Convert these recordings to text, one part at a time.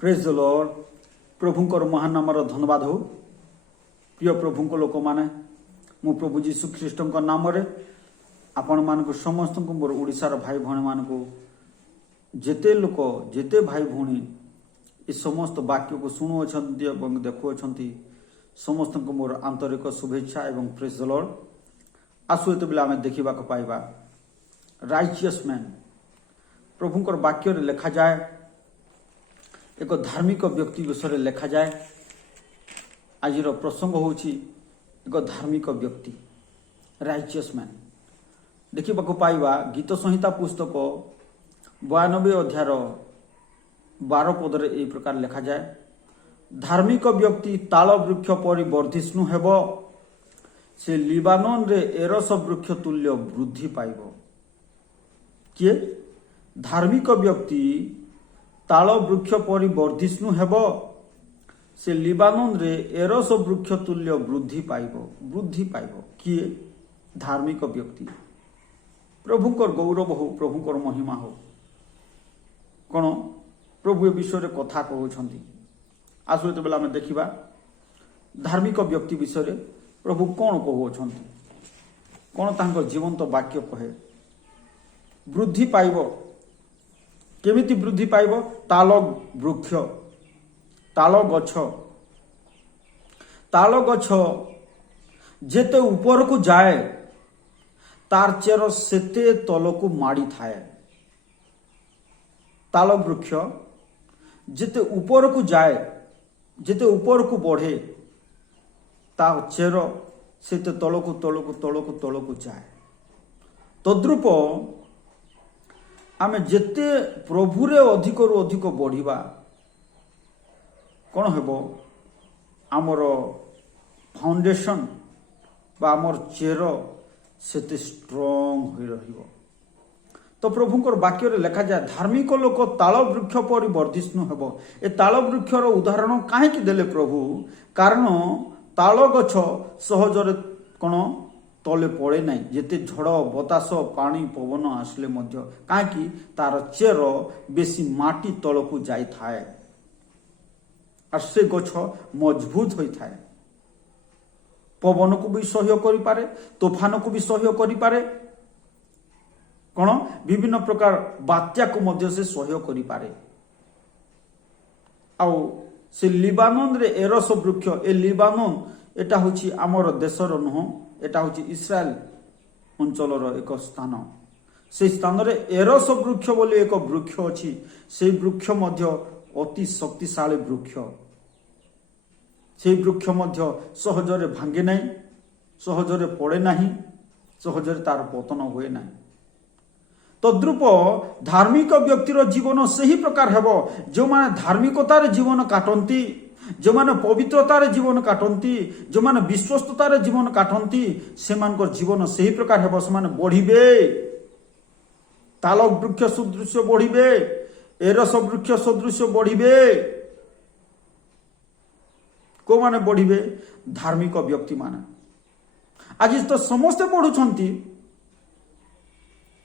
Praise the Lord. प्रभुंकर महान नामर धन्यवाद हो। प्रिय प्रभु लोक मैंने मु प्रभु जीशु ख्रीष्ट नाम आपण मान समस्त मोर ओडिशार भाई भौणी मान जेते लोक जेते भाई भौणी ये समस्त वाक्य को शुणुअछंती एवं देखुअछंती समस्त मोर आंतरिक शुभेच्छा एवं प्रेज द लॉर्ड। आसु एत बेला आम देखा पाइबा राइचियस मैन। प्रभुंकर वाक्य लिखा जाए एक धार्मिक व्यक्ति विषय लिखा जाए। आज प्रसंग होची एक धार्मिक व्यक्ति राइचियस मैन। देखा पाइबा गीत संहिता पुस्तक 92 अध्याय 12 पदरे यही प्रकार लिखा जाए, धार्मिक व्यक्ति ताल वृक्ष परि वर्धिष्णु हेब, से लिबानन रे एरस वृक्ष तुल्य वृद्धि पाइब। किए धार्मिक व्यक्ति ताल वृक्ष परि वर्धिष्णु हेब, से लिबानन रे एरस वृक्ष तुल्य वृद्धि पाइब। किए धार्मिक व्यक्ति। प्रभुंकर गौरव हो, प्रभुंकर महिमा हो। कौन प्रभु ए विषय कथा कहउछंती। आसु एत बेला देखिबा धार्मिक व्यक्ति विषय प्रभु कौन कहउछंती, कौन तांको जीवंत वाक्य कहे। वृद्धि पाइब। केमिति वृद्धि पाइब? ताल वृक्ष, ताल गछ जेते ऊपर को जाए तार चेर सेते तल को माड़ी थाए। ताल वृक्ष जेते ऊपर को जाए, जेते ऊपर को बढ़े तार चेर सेते तल को जाए। तद्रूप आमे जेते प्रभुरे अधिक रु अधिक बढ़िबा कौन हेबो? आमर फाउंडेशन बा आमर चेर सेते स्ट्रॉन्ग होई रहिबो। तो प्रभुंकर वाक्य लिखा जाए धार्मिक लोक ताल वृक्ष परि वर्धिष्णु हेब। ए ताल वृक्षर उदाहरण काहेकि देले प्रभु? कारण ताल गछ सहजरे कौन तले पड़े ना, जेते झड़ बतास पानी पवन आसले मध्य काहेकि तार चेर बेसी माटी तल को जाई थाए और से गछ मजबूत होई थाए। पवन को भी सहयोग करि पारे, तूफान को भी सहयोग करि पारे, कौन विभिन्न प्रकार बात्या को मध्य से सहयोग करि पारे। आउ से लिबानन रे एरस वृक्ष, ए लिबानन एटा होची आमर देशर नुह, एटा होची इस्राएल अंचलर एक स्थान। से स्थान रे एरस वृक्ष बोली एक वृक्ष अछि। से वृक्ष मध्य अति शक्तिशाली वृक्ष। से वृक्ष मध्य सहजरे भांगे नहीं, सहजरे पड़े नहीं, सहजरे तार पतन हुए नहीं। तद्रूप धार्मिक व्यक्तिर जीवन सही प्रकार हेब। जो माने धार्मिकतार जीवन काटंती, जो माने पवित्रतार जीवन काटंती, जो माने विश्वस्ततार जीवन काटंती, सेमानकर जीवन सही प्रकार हेब। सेमाने बढ़िबे, ताल वृक्ष सदृश बढ़िबे, एरस वृक्ष सदृश बढ़िबे। को माने बढ़िबे? धार्मिक व्यक्ति माने। आज तो समस्ते बढ़ुछंती,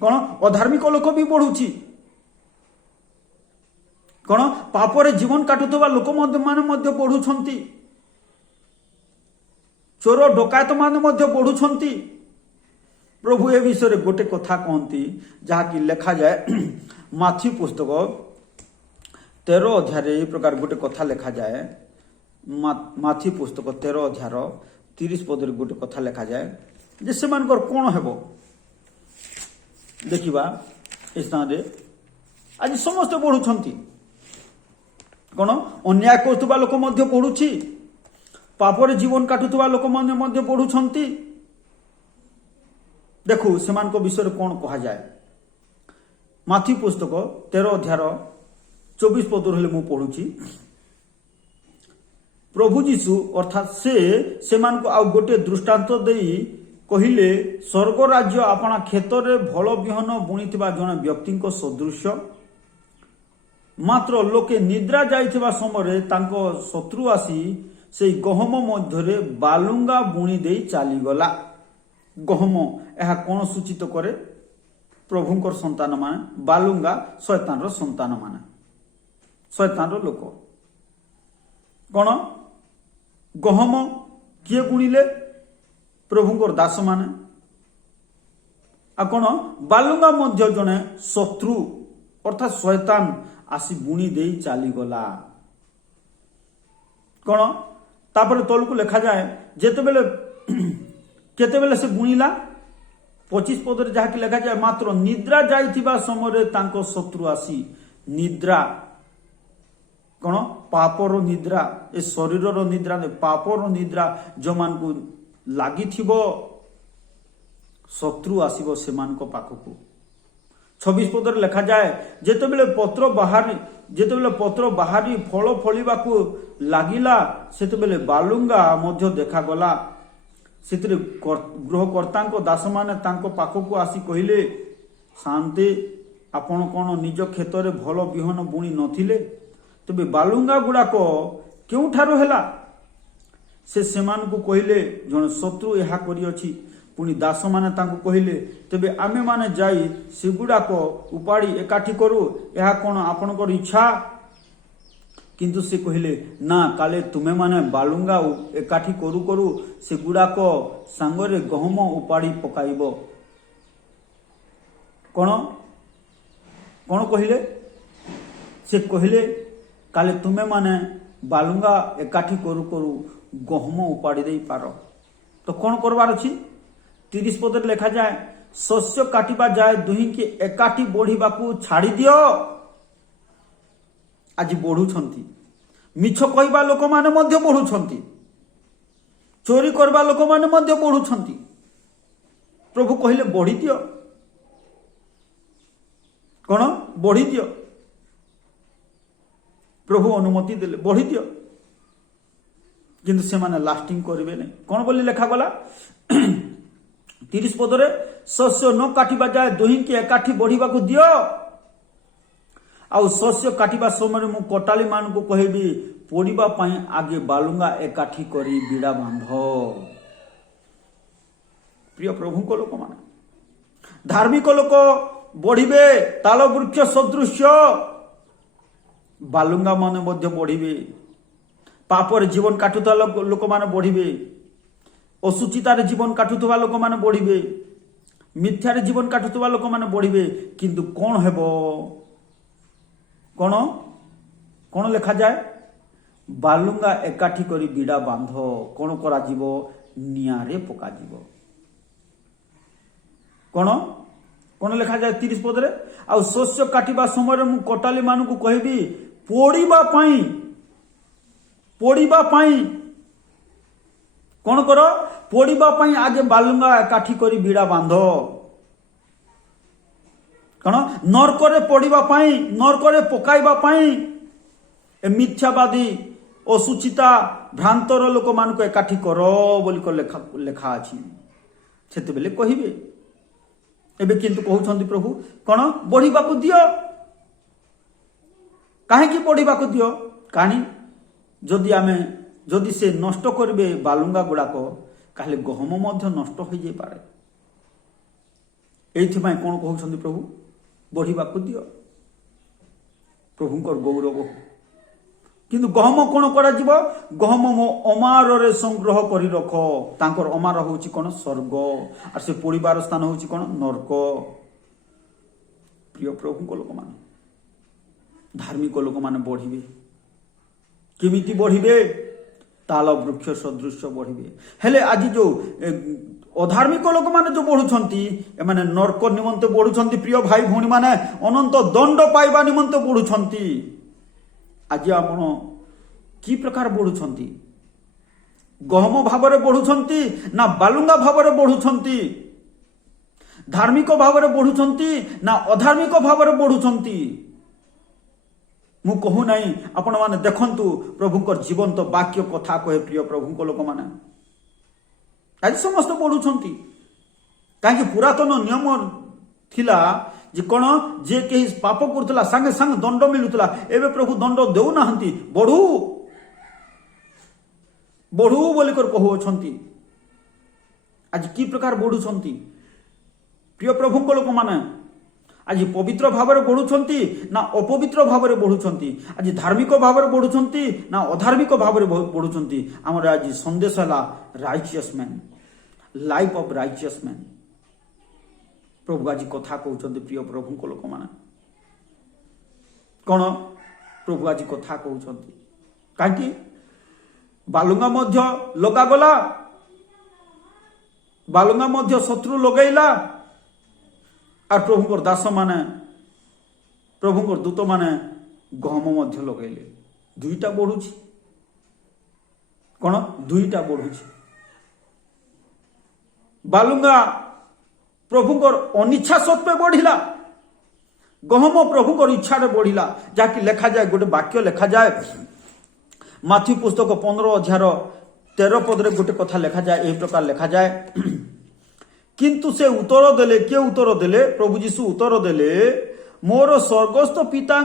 कौन अधार्मिक लोक भी बढ़ुची, कौन पापरे जीवन काटुवा लोक माने बढ़ुछंती, चोर डकायत माने बढ़ुछंती। प्रभु ए विषय गोटे कथा कहती जहाँकि लिखा जाए माथी पुस्तक 13 अध्याय प्रकार गोटे कथा लिखा जाए। माथी पुस्तक 13 अध्याय 30 पदरे गोटे कथा लिखा जाए जे सेमानकर कौन हेबो। देखिबा स्थान रे आज समस्त बढ़ुछंती, कौन अन्याय करथुवा लोक मध्य बढ़ुछि, पापरे जीवन काटुवा लोक मध्य बढ़ुछंती। देखु सेमानक विषय कौन कहा जाए। माथी पुस्तक 13 अध्याय 24 पद हेले मु पढुछि। प्रभु जीशु अर्थात से मानको आ गोटे दृष्टांत देई कहिले, स्वर्ग राज्य आपणा क्षेत्र भल बिहन बुणीथिबा जने व्यक्ति सदृश। मात्र लोके निद्रा जाइथिबा समय तांको शत्रु आसी से गहम मध्य बालुंगा बुणी देई चली गला। गहम यह कौन सूचित करे? प्रभुंकर संतान माने, बालुंगा शैतान रो संतान माने। शैतान लोक कौन गहम किए बुणिले प्रभुंकर दास माने आ कौन बालुंगा मध्य जने शत्रु अर्थात शैतान आसी बुणी दे चलीगला कौन तापर तलू लिखा जाए जेतेबेले केतेबेले से बुणिला 25 पदर जहाँकि लिखा जाए मात्र निद्रा जाइथिबा समय तांको शत्रु आसी निद्रा कौन पापर निद्रा ए शरीर निद्रा ने पापर निद्रा जो मान को लगी शत्रु आसीबो से मान को पाखकु 26 पदर लिखा जाए जेतेबेले पत्र बाहरी फल फलिबाकू लागिला सेतेबेले बालुंगा मध्य देखा गला सेतिरे गृहकर्ता दास माने तांको पाखकु आसी कहिले शांति आपण कौन निज क्षेत्र में भल बिहन बुणी नथिले तबे बालुंगा गुड़ाक केउठारो हेला से सेमानकु कहिले जन शत्रु एहा करियछि पुणी दास माने तांको कहिले तबे आमे माने जाई सेगुड़ाक उपाड़ी एकाठी करू एहा कोन आपनकर इच्छा किंतु से कहिले ना काले तुमे माने बालुंगा एकाठी करू करू सेगुड़ाक सांगरे गहम उपाड़ी पकाइबो कोन कोन कहिले से कहिले काले तुमे माने बालुंगा एकाठी करू करू गहम उपाड़ी दे पार तो कौन करवार अछि 30 पदर लिखा जाए शस्य काटिबा जाए दुही के एकाठी बढ़िबाकू छाड़ी दियो आज बढ़ुछंती मिछ कहबा लोक माने मध्य बढ़ुछंती चोरी करबा लोक माने मध्य बढ़ुछंती प्रभु कहिले बढ़ी दियो कौन बढ़ी दियो प्रभु अनुमति देले बढ़ी दियो किंतु से माने लास्टिंग करिवे नहीं कौन बोली लिखा गला 30 पदरे शस्य न काटिबा जाए दुही के एकाठी बढ़िबा को दियो आउ शस्य काटिबा समय मु कटाली मान को कहबी पोड़ीबा पई आगे बालुंगा एकाठी करी बिड़ा बांध प्रिय प्रभु को लोक माने धार्मिक लोक बढ़िबे ताल वृक्ष सदृश बालुंगा माने मध्य बढ़िबे पापर जीवन काटुता लोक माने बढ़िबे असुचितार जीवन काटुवा लोक माने बढ़िबे मिथ्यार जीवन काटुवा लोक माने बढ़िबे किंतु कौन हेबो कौन कौन लिखा जाए बालुंगा एकाठी करी बिड़ा बांध कौन करा जीवो नियारे पका जीवो कौन कौन लिखा जाए 30 पदरे आ शस्य काटिबा समय मु कटाली मानकु कहबी पोड़ीबा पाई कौन कर पोड़ीबा पाई आगे बालुंगा एकाठी करी बिड़ा बांध कौन नरकरे पड़ीबा पाई नरकरे पकाइबा पाई ए मिथ्यावादी असुचिता भ्रांतर लोक मानक एकाठी कर बोली को लेखा अछि सेते बेले कहिबे एबे किंतु कहउछंती प्रभु कौन बढ़ीबा को दियो काहे की बढ़ीबा को दियो कानी जदि से नष्ट करिवे बालुंगा गुड़ाक काले गहम मध्य नष्ट हो जाई पारे एइथिमाय कोन कहउछंती प्रभु बढ़ीबा को दियो प्रभुंकर गौरव किंतु गहम कोन करा जीवो गहम मो अमार रे संग्रह करी रख तांकर अमार होउची कोन स्वर्ग आर से पोड़ीबार स्थान होउची कोन नरक प्रिय प्रभु को लोक माने धार्मिक लोक माने बढ़िबे केमिति बढ़िबे ताल वृक्ष सदृश बढ़िबे हेले आज जो अधार्मिक लोक माने जो बढ़ुछंती एमाने नरक निमंते बढ़ुछंती प्रिय भाई भौणी माने अनंत दंड पाइबा निमंते बढ़ुछंती आज आपण की प्रकार बढ़ुछंती गहम भावरे बढ़ुछंती ना बालुंगा भावरे बढ़ुछंती धार्मिक भावरे बढ़ुछंती ना अधार्मिक भावरे बढ़ुछंती मु कहू नहीं आपण माने देखंतु प्रभुंकर जीवंत वाक्य कथा कहे प्रिय प्रभुंक लोक माने आज समस्त बढ़ुछंती काहे पुरातन नियम थिला जे कोन जे के पाप करथला संगे संग दंड मिलुतला एबे प्रभु दंड देउ नाहंती बढ़ू बढ़ू बोली कर कहू छंती आज की प्रकार बढ़ुछंती प्रिय प्रभुंक लोक माने आज पवित्र भाव बढ़ुंट ना अपवित्र भाव बढ़ुंट आज धार्मिक भाव बढ़ुंट ना अधार्मिक भाव बढ़ुंट आमर आज संदेश है righteous man life of righteous man प्रभु आज कथा कहते प्रिय प्रभु को लोक मैंने कौन प्रभु आज कथा कहते कहीं बालुंगा मध्य लगागला बालुंगा मध्य शत्रु लगैला और प्रभुंकर दास माने प्रभुंकर दूत माने गहम मध्य लगैले दुईटा बढ़ुची कौन दुईटा बढ़ुची बालुंगा प्रभुंकर अनिच्छा सत्वे बढ़िला गहम प्रभुंकर इच्छा बढ़िला जहाँकि लिखा जाए गोटे वाक्य लिखा जाए माथ्यू पुस्तक 15 अध्याय 13 पदरे गोटे कथा लिखा जाए यही प्रकार लिखा जाए किंतु से उत्तर देले किए उत्तर देले प्रभु जीशु उत्तर देले मोर स्वर्गस्थ पिता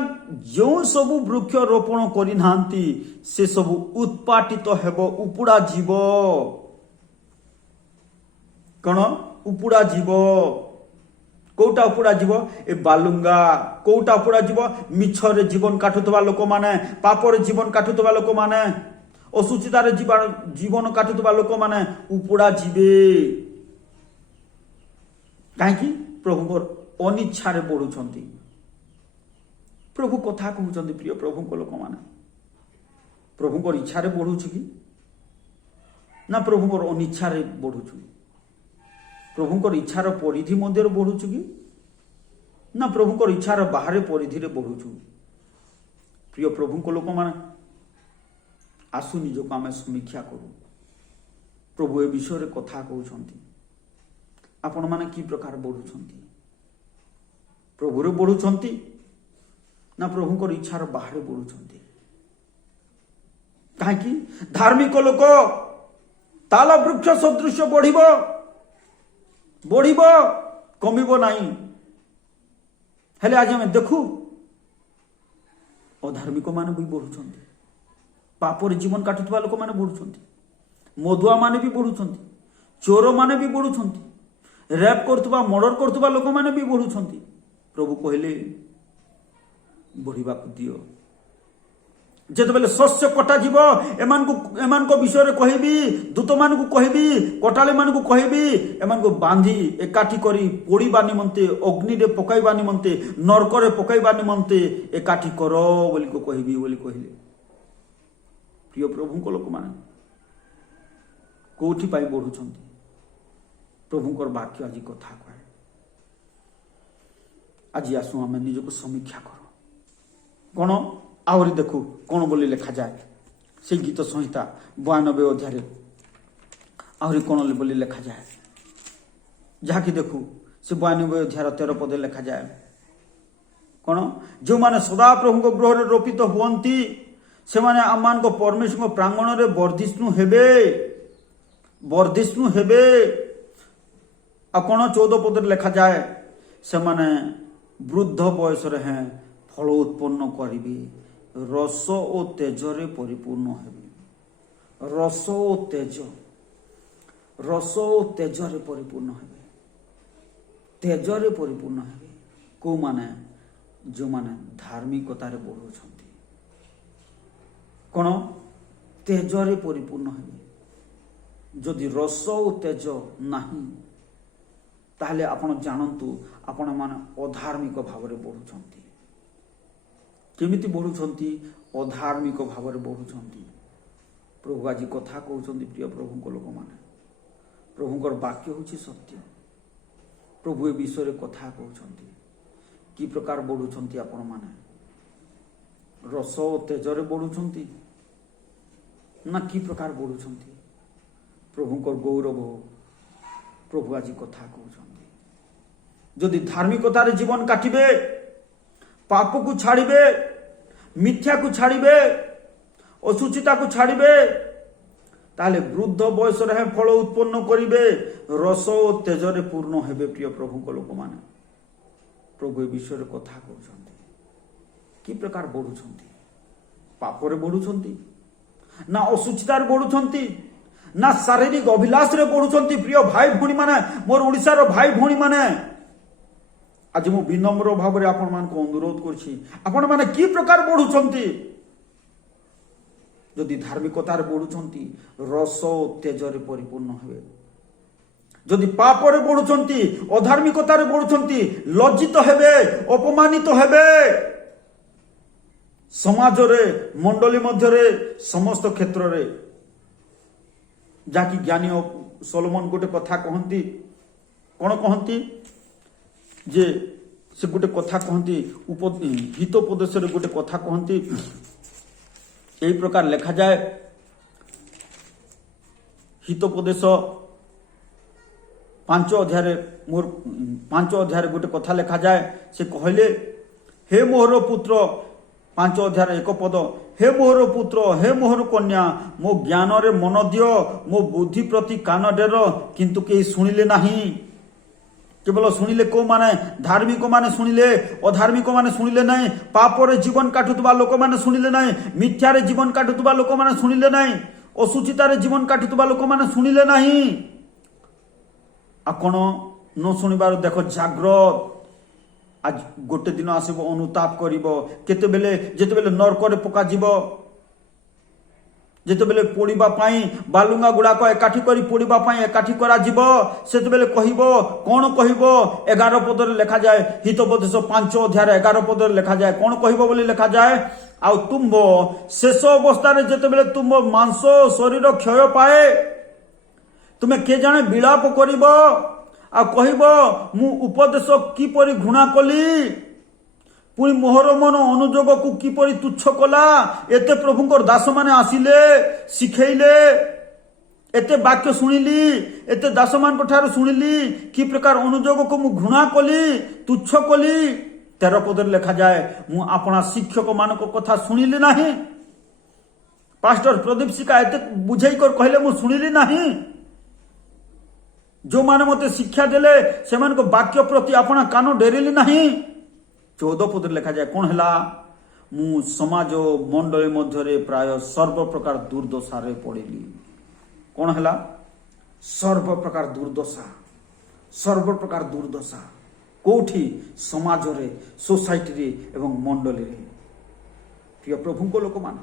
जो सबु वृक्ष रोपण करिना से सबु उत्पाटित हेब उपुड़ा जीव कौन उपुड़ा जीव कोटा उपुड़ा जीव ए बालुंगा कोटा उपुड़ा जीव मिछरे जीवन काटुवा लोक माने पापर जीवन काटुवा लोक माने असुचितार जीवन काटुवा लोक माने उपुड़ा जीवे कहीं प्रभुंर अनिच्छा बढ़ुंट प्रभु कथा कहते प्रिय प्रभु को लोक मैंने प्रभुंर इच्छा बढ़ु कि ना प्रभुंर अनिच्छा बढ़ु प्रभुंर इच्छार परिधि मध्य बढ़ु कि ना प्रभुंर इच्छार बाहर परिधि बढ़ु प्रिय प्रभु को लोक मैंने आसु निजक आम समीक्षा करूँ प्रभु ए विषय कथा कहते आपण माने की प्रकार बढ़ुंट प्रभुरे बढ़ुंट ना प्रभुंर इच्छार बाहर बढ़ुंट कहीं धार्मिक लोक ताल वृक्ष सदृश बढ़ कमिब नहीं हेले आज आम देखु अधार्मिक माने भी बढ़ुंट पापर जीवन काटुवा लोक माने बढ़ुंट मधुआ माने भी बढ़ुंट चोर माने भी बढ़ुंट रेप करतुवा मर्डर करतुवा लोक माने भी बढ़ुंट प्रभु कहले बढ़िबा को दियो जेते बेले शस्य कटा जीव एमान को विषय रे कहबी दूत मान को कहबी कटाले मान को कहबी एमान को बांधी एकाठी करी पोड़ीबा निमंते अग्नि रे पकाइबा निमंते नरक रे पकाइबा निमंते एकाठी करो बोली को कहबी बोली कहले प्रिय प्रभु को लोक माने कोठी पाई बढ़ुंट प्रभुंर वाक्य आज कथा कहे आज आसु आम निजक समीक्षा कर कौन आहरी देखु कौन बोली लिखा जाए से गीत संहिता 92 अध्याय आहरी कौन बोली लिखा जाए जहाँकि देखु से 92 अध्याय 13 पदे लिखा जाए कौन जो माने सदा प्रभु गृह रोपित हुअंती से माने आम परमेश्वर प्रांगण में वर्धिष्णु हेबे आ कौन 14 पद लिखा जाए से माने वृद्ध बयस हैं फल उत्पन्न करी रस और तेजरे परिपूर्ण हेबे रस और तेजरे परिपूर्ण हेबे तेजरे परिपूर्ण हेबे को माने जो माने धार्मिकतार बढ़ुंट कौन तेजरे परिपूर्ण हेबे जदि रस और तेज नहीं ताहले आपण जानतु आपण माने अधार्मिक भाव में बढ़ुंट केमिति बढ़ुंट अधार्मिक भाव में बढ़ुंट प्रभु आज कथा कहते प्रिय प्रभु को लोक माने प्रभुंर वाक्य हूँ सत्य प्रभु ए विषय कथा कहते कि प्रकार बढ़ुंट आपण माने रस और तेजरे बढ़ुंट ना कि प्रकार बढ़ुंट प्रभुंर गौरव प्रभु आज कथा कहते जदि धार्मिकतार जीवन काटिबे पाप को छाड़िबे मिथ्या को छाड़िबे असुचिता को छाड़िबे ताले वृद्ध बयस रहे फल उत्पन्न करिबे रस और तेजरे पूर्ण हेबे प्रिय प्रभु को लोक माने प्रभु ए विषय कथा कहते कि प्रकार बढ़ुंट पापरे बढ़ुंट ना असुचितार बढ़ुंट ना शारीरिक अभिलाष रे बढ़ुंट प्रिय भाई भौणी माने मोर ओडिसा रो भाई भौणी माने आज मु विनम्र भाव में आपण मान अनुरोध करछि आपण माने की प्रकार बढ़ुचंती जदि धार्मिकतार बढ़ुचंती रस तेजरे परिपूर्ण हेबे जदि पापरे बढ़ुचंती अधार्मिकतार बढ़ुचंती लज्जित हेबे अपमानित हेबे समाज रे मंडली मध्यरे समस्त क्षेत्र रे जाकि ज्ञानी सोलोमन गोटे कथा कहती कौन कहती जे से गोटे कथा कहती हितोपदेश गोटे कथा कहती यही प्रकार लिखा जाए हितोपदेश 5 अध्याय मोर 5 अध्याय गोटे कथा लिखा जाए से कहले हे मोहर पुत्र 5 अध्याय 1 पद हे मोहर पुत्र हे मोहर कन्या मो ज्ञान रे मन दियो मो बुद्धि प्रति कान डेर किंतु के शुणिले नहीं केवल शुणिले को माने धार्मिक माने शुणिले अधार्मिक माने शुणिले नहीं पाप रे जीवन काटुवा लोक माने शुणिले नहीं मिथ्या रे जीवन काटुवा लोक माने शुणिले नहीं असुचिता रे जीवन काटुवा लोक माने शुणिले नहीं आपण न शुणिबार देखो जाग्रत आज गोटे दिन आसब अनुताप करिबो केते बेले जेते बेले नरक रे पका जीवो जेते बेले पोड़ीबा पाई बालुंगा गुड़ा को एकाठी करी पोड़ीबा पाई एकाठी करा जीवो सेते बेले कहिबो कोन कहिबो 11 पद रे लिखा जाए हितोपदेश 5 अध्याय 11 पद रे लिखा जाए कोन कहिबो बोली लिखा जाए आ तुम शेष अवस्था रे जेते बेले तुम मांस शरीर क्षय पाए तुमे के जाने विलाप करिबो आ कहब मु उपदेश किपरि घृणा कली पुणी मोहर मन अनुजोग को किपरि तुच्छ कला एते प्रभुंकर दास माने आसिले शिखैले एते वाक्य शुणिली एते दास मान ठार शुणिली कि प्रकार अनुजोग को मु घृणा कली तुच्छ कली 13 पद लिखा जाए मु अपना शिक्षक मान कथा शुणिली नहीं पास्टर प्रदीप सिका एते बुझाई कर कहले मु शुणिली नहीं जो माने मते शिक्षा देले से मान को वाक्य प्रति अपना कान डेरिली नहीं 14 पद लिखा जाए कौन है मु समाज मंडली मध्य प्राय सर्व प्रकार दुर्दशा रे पड़िली कौन है सर्व प्रकार दुर्दशा कोठी समाज रे सोसाइटी रे एवं मंडली रे प्रिय प्रभु को लोक मान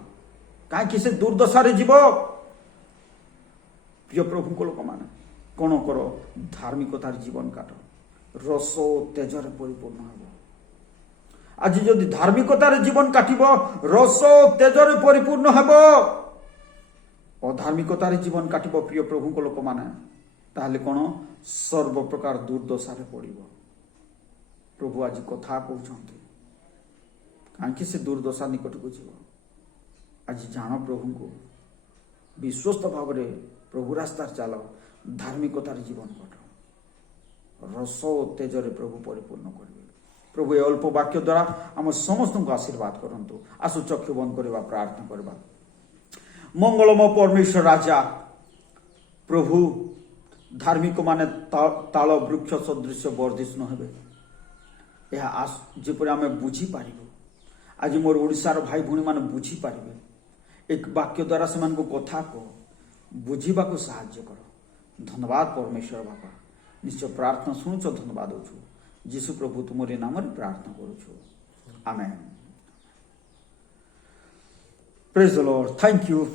कहीं से दुर्दशा रे जीव प्रिय प्रभु को लोक मान कौन कर धार्मिकतार जीवन काट रस तेजरे परिपूर्ण हो आज जदि धार्मिकतार जीवन काटिब रस तेजरे परिपूर्ण हेब अधार्मिकतार जीवन काटिब प्रिय प्रभु को लोक माने ताहले कौन सर्व प्रकार दुर्दशा रे पड़िब प्रभु आज कथा कहते कहीं से दुर्दशा निकट को जीव आज जान प्रभु को विश्वस्त भाव में प्रभु रास्तार चल धार्मिकतार जीवन कट रस तेजरे प्रभु परिपूर्ण करेंगे प्रभु ये अल्प वाक्य द्वारा आम समस्त को आशीर्वाद करंतु आसु चक्षु बंद करवा प्रार्थना करवा मंगलमय परमेश्वर राजा प्रभु धार्मिक माने ताल वृक्ष सदृश वर्धिष्णु हेबे यह जेपरि आमे बुझी पारिबो आज मोर ओडिसार भाई भूणी माने बुझी पारिबे एक वाक्य द्वारा समान को कथा को बुझीबा को सहाय्य करो धन्यवाद परमेश्वर बापा निश्चय प्रार्थना शुणुच धन्यवाद होछु जीशु प्रभु तुमरे नाम रे प्रार्थना करूछु amen praise the Lord thank you.